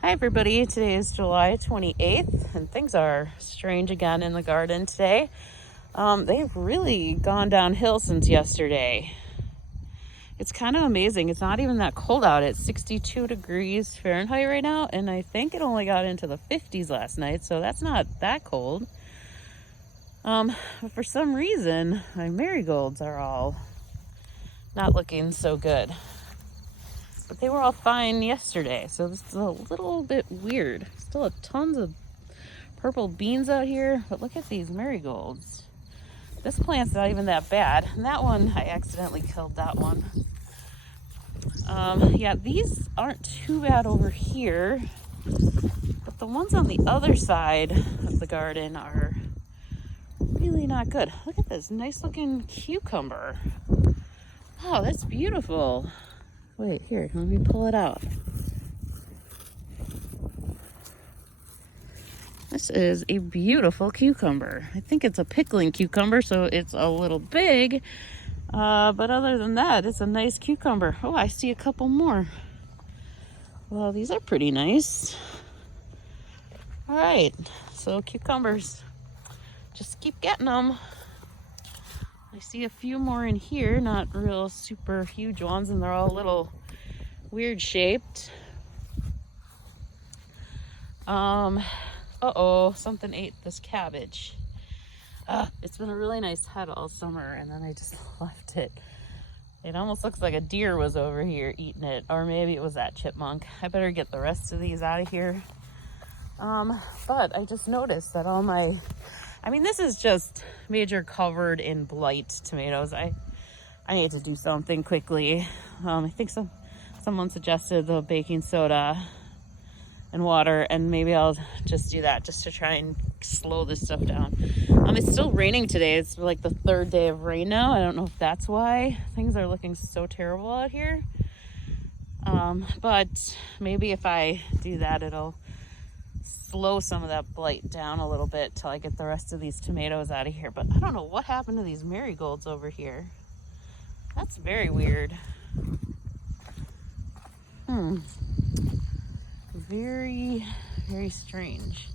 Hi everybody, today is July 28th and things are strange again in the garden today. They've really gone downhill since yesterday. It's kind of amazing. It's not even that cold out. It's 62 degrees Fahrenheit right now, and I think it only got into the 50s last night, so that's not that cold. But for some reason, my marigolds are all not looking so good. But they were all fine yesterday, so this is a little bit weird. Still have tons of purple beans out here, but look at these marigolds. This plant's not even that bad. And that one, I accidentally killed that one. Yeah, these aren't too bad over here, but the ones on the other side of the garden are really not good. Look at this nice looking cucumber. Wow, that's beautiful. Wait, here, let me pull it out. This is a beautiful cucumber. I think it's a pickling cucumber, so it's a little big. But other than that, it's a nice cucumber. Oh, I see a couple more. Well, these are pretty nice. All right, so cucumbers, just keep getting them. I see a few more in here, not real super huge ones, and they're all a little weird shaped. Uh-oh, something ate this cabbage. It's been a really nice head all summer, and then I just left it. It almost looks like a deer was over here eating it, or maybe it was that chipmunk. I better get the rest of these out of here. But I just noticed that all my, this is just major covered in blight tomatoes. I need to do something quickly. I think someone suggested the baking soda and water, and maybe I'll just do that just to try and slow this stuff down. It's still raining today. It's like the third day of rain now. I don't know if that's why things are looking so terrible out here. But maybe if I do that, it'll slow some of that blight down a little bit till I get the rest of these tomatoes out of here. But I don't know what happened to these marigolds over here. That's very weird. Very, very strange.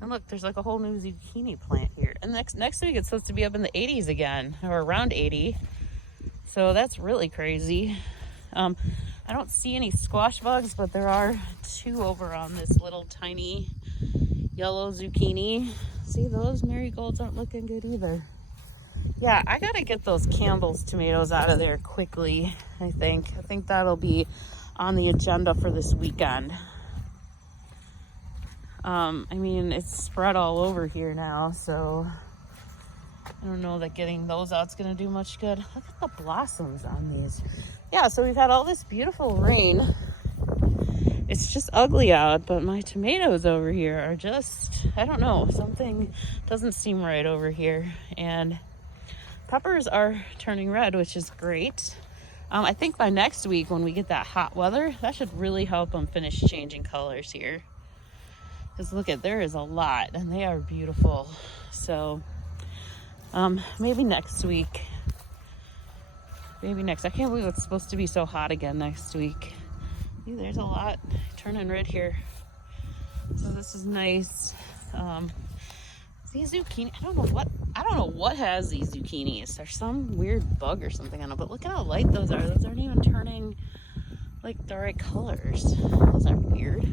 And look, there's like a whole new zucchini plant here. And next week it's supposed to be up in the 80s again, or around 80. So that's really crazy. I don't see any squash bugs, but there are two over on this little tiny yellow zucchini. See, those marigolds aren't looking good either. Yeah, I gotta get those Campbell's tomatoes out of there quickly, I think. I think that'll be on the agenda for this weekend. It's spread all over here now, so I don't know that getting those out's gonna do much good. Look at the blossoms on these. Yeah, so we've had all this beautiful rain. It's just ugly out, but my tomatoes over here are just, I don't know, something doesn't seem right over here. And peppers are turning red, which is great. I think by next week, when we get that hot weather, that should really help them finish changing colors here. Because look there is a lot, and they are beautiful. So maybe next week. I can't believe it's supposed to be so hot again next week. Ooh, there's a lot turning red here. So this is nice. These zucchini, I don't know what has these zucchinis. There's some weird bug or something on them, but look at how light those are. Those aren't even turning like the right colors. Those are weird.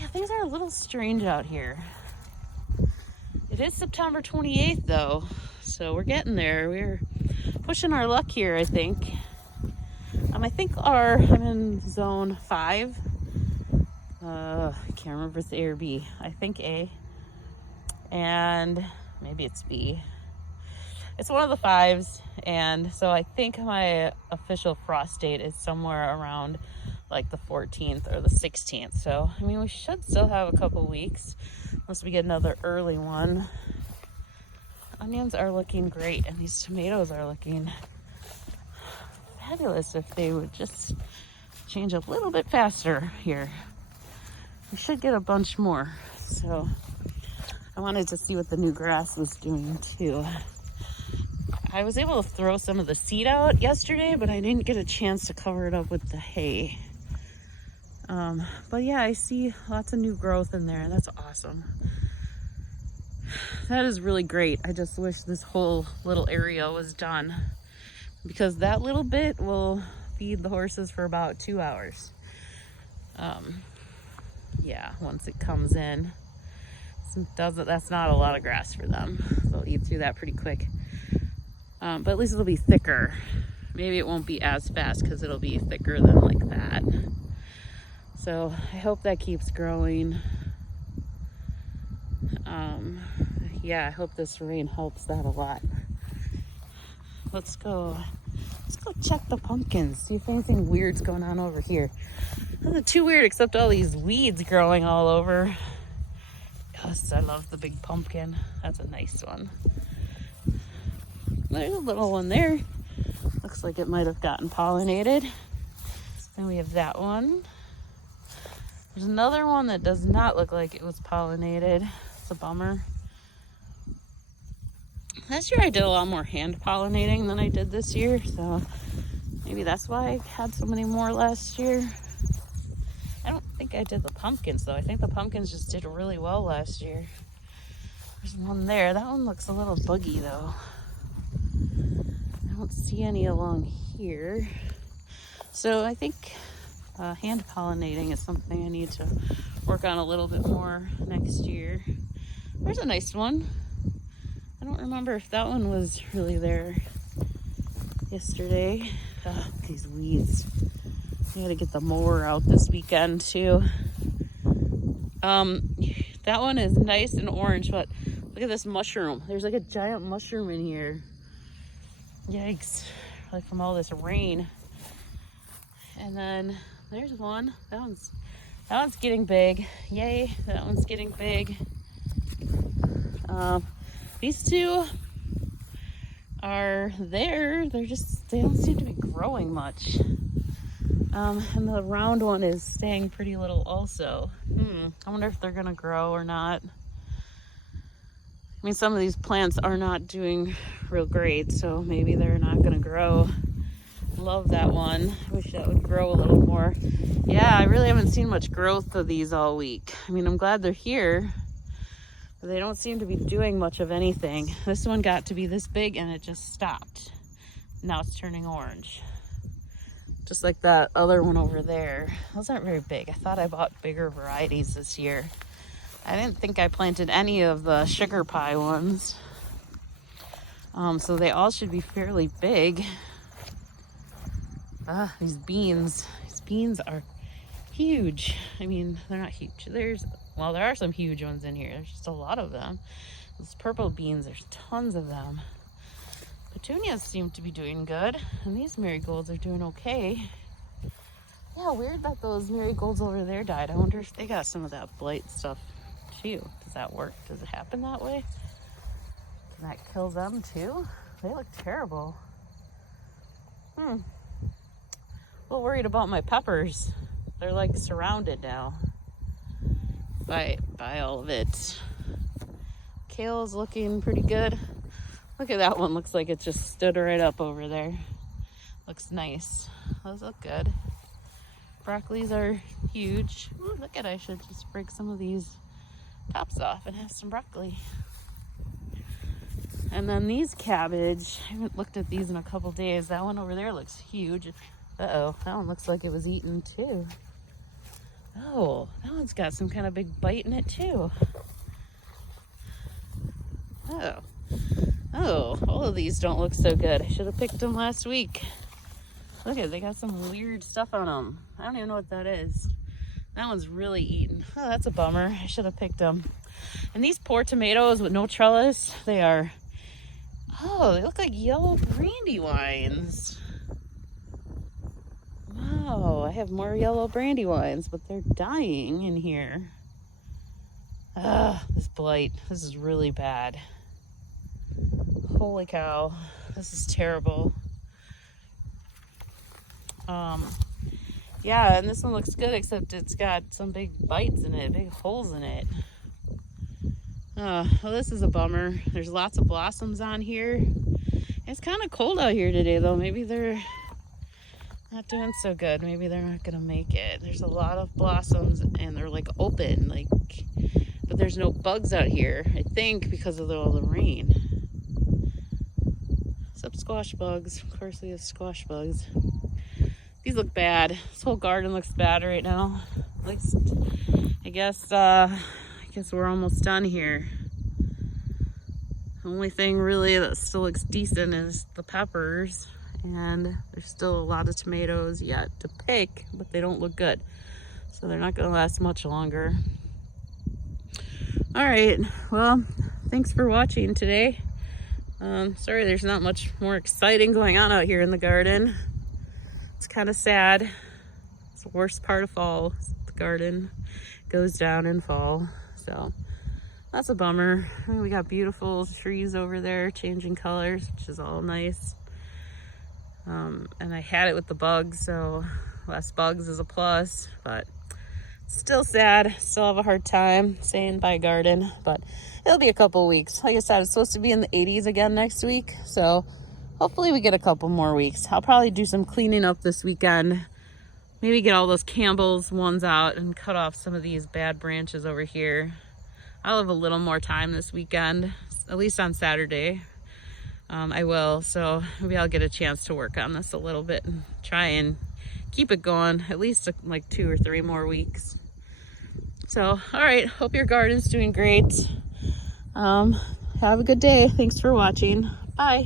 Yeah, things are a little strange out here. It is September 28th though, so we're getting there. We're pushing our luck here, I think. I think I'm in zone 5. I can't remember if it's A or B. I think A. And maybe it's B. It's one of the 5s, and so I think my official frost date is somewhere around like the 14th or the 16th. So, we should still have a couple weeks unless we get another early one. Onions are looking great, and these tomatoes are looking fabulous if they would just change a little bit faster here. We should get a bunch more. So I wanted to see what the new grass was doing too. I was able to throw some of the seed out yesterday, but I didn't get a chance to cover it up with the hay. But yeah, I see lots of new growth in there. That's awesome. That is really great. I just wish this whole little area was done, because that little bit will feed the horses for about 2 hours. Yeah, once it comes in. That's not a lot of grass for them. They'll eat through that pretty quick. But at least it'll be thicker. Maybe it won't be as fast because it'll be thicker than like that. So I hope that keeps growing. Yeah, I hope this rain helps that a lot. Let's go check the pumpkins, see if anything weird's going on over here. Nothing too weird except all these weeds growing all over. Yes, I love the big pumpkin. That's a nice one. There's a little one there. Looks like it might have gotten pollinated. Then we have that one. There's another one that does not look like it was pollinated. It's a bummer. Last year I did a lot more hand pollinating than I did this year, so maybe that's why I had so many more last year. I don't think I did the pumpkins though. I think the pumpkins just did really well last year. There's one there. That one looks a little buggy though. I don't see any along here. So I think hand pollinating is something I need to work on a little bit more next year. There's a nice one. I don't remember if that one was really there yesterday. These weeds. I gotta get the mower out this weekend too. That one is nice and orange, but look at this mushroom. There's like a giant mushroom in here. Yikes, like from all this rain. And then there's one. That one's getting big. Yay, that one's getting big. These two are there. They don't seem to be growing much. And the round one is staying pretty little also. I wonder if they're gonna grow or not. I mean, some of these plants are not doing real great, so maybe they're not gonna grow. Love that one. Wish that would grow a little more. Yeah, I really haven't seen much growth of these all week. I mean, I'm glad they're here, but they don't seem to be doing much of anything. This one got to be this big and it just stopped. Now it's turning orange. Just like that other one over there. Those aren't very big. I thought I bought bigger varieties this year. I didn't think I planted any of the sugar pie ones. So they all should be fairly big. These beans are huge. I mean, they're not huge. There are some huge ones in here. There's just a lot of them. Those purple beans, there's tons of them. Petunias seem to be doing good, and these marigolds are doing okay. Yeah, weird that those marigolds over there died. I wonder if they got some of that blight stuff too. Does that work? Does it happen that way? Can that kill them too? They look terrible. A little worried about my peppers. They're like surrounded now by all of it. Kale's looking pretty good. Look at that one. Looks like it just stood right up over there. Looks nice. Those look good. Broccolis are huge. Ooh, look at, I should just break some of these tops off and have some broccoli. And then these cabbage, I haven't looked at these in a couple days. That one over there looks huge. Uh-oh, that one looks like it was eaten too. Oh, that one's got some kind of big bite in it too. Oh, all of these don't look so good. I should have picked them last week. Look at, they got some weird stuff on them. I don't even know what that is. That one's really eaten. Oh, that's a bummer. I should have picked them. And these poor tomatoes with no trellis, they look like yellow brandywines. Wow, I have more yellow brandywines, but they're dying in here. This blight, this is really bad. Holy cow, this is terrible. Yeah, and this one looks good, except it's got some big bites in it, big holes in it. Well, this is a bummer. There's lots of blossoms on here. It's kind of cold out here today, though. Maybe they're, I not doing so good. Maybe they're not gonna make it. There's a lot of blossoms and they're like open, like, but there's no bugs out here, I think, because of all the rain. Except squash bugs. Of course we have squash bugs. These look bad. This whole garden looks bad right now. At least, I guess we're almost done here. The only thing really that still looks decent is the peppers, and there's still a lot of tomatoes yet to pick, but they don't look good. So they're not gonna last much longer. All right, well, thanks for watching today. Sorry there's not much more exciting going on out here in the garden. It's kind of sad. It's the worst part of fall. The garden goes down in fall, so that's a bummer. I mean, we got beautiful trees over there changing colors, which is all nice. And I had it with the bugs, so less bugs is a plus, but still sad. Still have a hard time saying bye garden, but it'll be a couple weeks. Like I said, it's supposed to be in the 80s again next week, so hopefully we get a couple more weeks. I'll probably do some cleaning up this weekend. Maybe get all those Campbell's ones out and cut off some of these bad branches over here. I'll have a little more time this weekend, at least on Saturday. I will, so maybe I'll get a chance to work on this a little bit and try and keep it going at least like 2 or 3 more weeks. So, all right, hope your garden's doing great. Have a good day. Thanks for watching. Bye.